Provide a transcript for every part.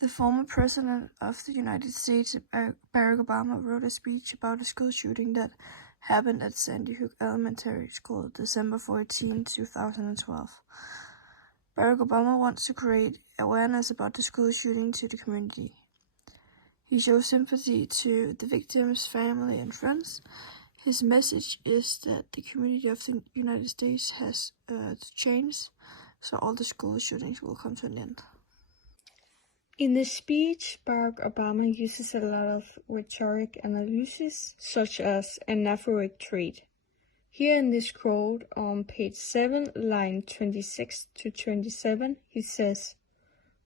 The former president of the United States, Barack Obama, wrote a speech about a school shooting that happened at Sandy Hook Elementary School, December 14, 2012. Barack Obama wants to create awareness about the school shooting to the community. He shows sympathy to the victims' family and friends. His message is that the community of the United States has to change, so all the school shootings will come to an end. In the speech, Barack Obama uses a lot of rhetoric analysis, such as anaphoric trait. Here in this quote on page 7, line 26 to 27, he says,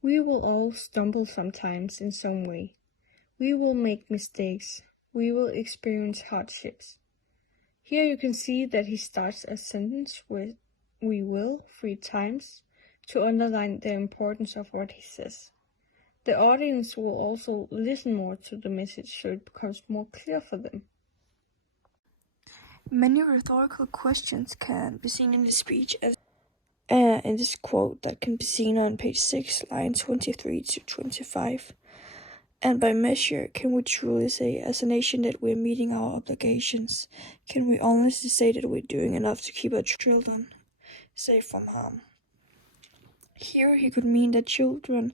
"We will all stumble sometimes in some way. We will make mistakes. We will experience hardships." Here you can see that he starts a sentence with "we will" 3 times to underline the importance of what he says. The audience will also listen more to the message so it becomes more clear for them. Many rhetorical questions can be seen in the speech as in this quote that can be seen on page 6, line 23 to 25. And by measure, can we truly say as a nation that we're meeting our obligations? Can we honestly say that we're doing enough to keep our children safe from harm? Here he could mean that children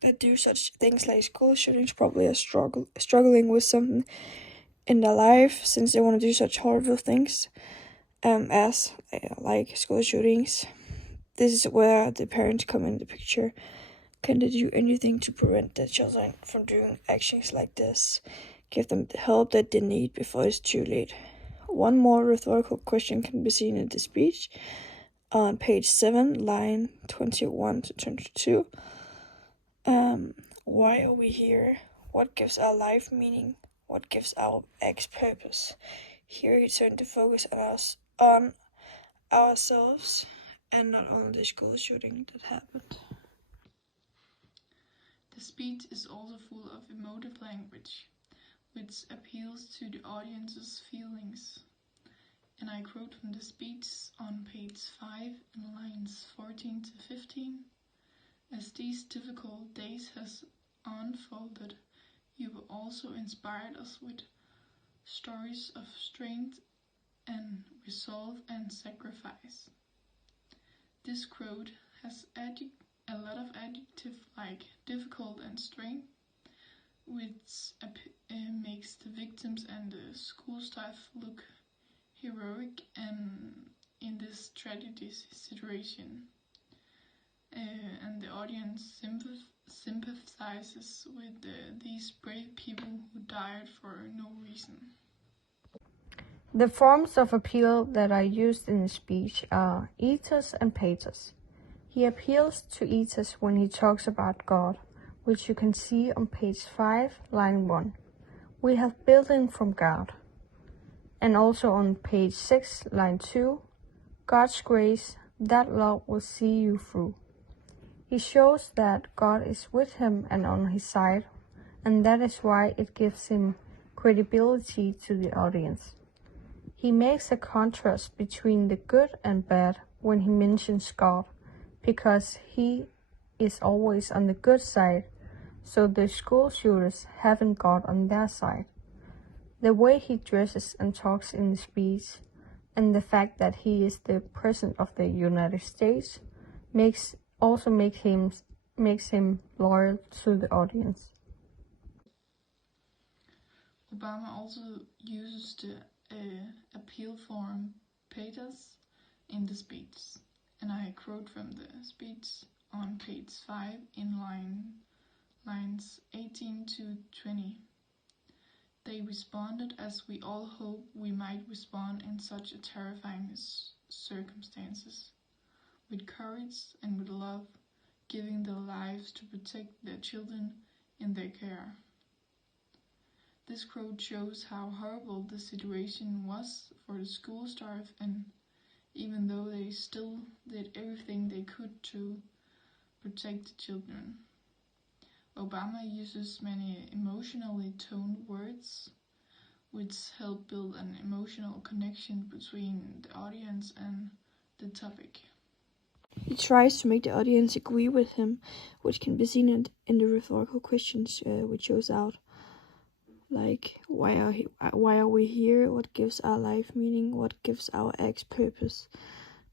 that do such things like school shootings probably are struggling with something in their life, since they want to do such horrible things as like school shootings. This is where the parents come in the picture. Can they do anything to prevent their children from doing actions like this? Give them the help that they need before it's too late. One more rhetorical question can be seen in the speech on page 7, line 21 to 22. Why are we here? What gives our life meaning? What gives our acts purpose? Here he turned the focus on ourselves and not on the school shooting that happened. The speech is also full of emotive language, which appeals to the audience's feelings. And I quote from the speech on page 5 in lines 14 to 15. "As these difficult days has unfolded, you have also inspired us with stories of strength and resolve and sacrifice." This quote has a lot of adjectives like difficult and strength, which makes the victims and the school staff look heroic and in this tragedy situation. And the audience sympathizes with these brave people who died for no reason. The forms of appeal that are used in the speech are ethos and pathos. He appeals to ethos when he talks about God, which you can see on page 5, line 1. We have building from God. And also on page 6, line 2, God's grace, that love will see you through. He shows that God is with him and on his side, and that is why it gives him credibility to the audience. He makes a contrast between the good and bad when he mentions God, because he is always on the good side, so the school shooters haven't God on their side. The way he dresses and talks in the speech, and the fact that he is the President of the United States, makes him loyal to the audience. Obama also uses the appeal form pathos in the speech, and I quote from the speech on page 5 in lines 18 to 20. "They responded as we all hope we might respond in such a terrifying circumstances, with courage and with love, giving their lives to protect their children in their care." This quote shows how horrible the situation was for the school staff, and even though they still did everything they could to protect the children. Obama uses many emotionally toned words, which help build an emotional connection between the audience and the topic. He tries to make the audience agree with him, which can be seen in the rhetorical questions which shows out. Like, why are we here? What gives our life meaning? What gives our acts purpose?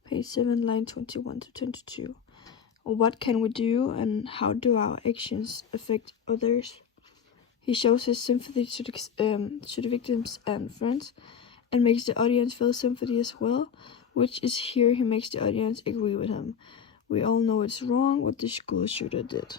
Page 7, line 21 to 22. What can we do, and how do our actions affect others? He shows his sympathy to the victims and friends, and makes the audience feel sympathy as well, which is here he makes the audience agree with him. We all know it's wrong what the school shooter did.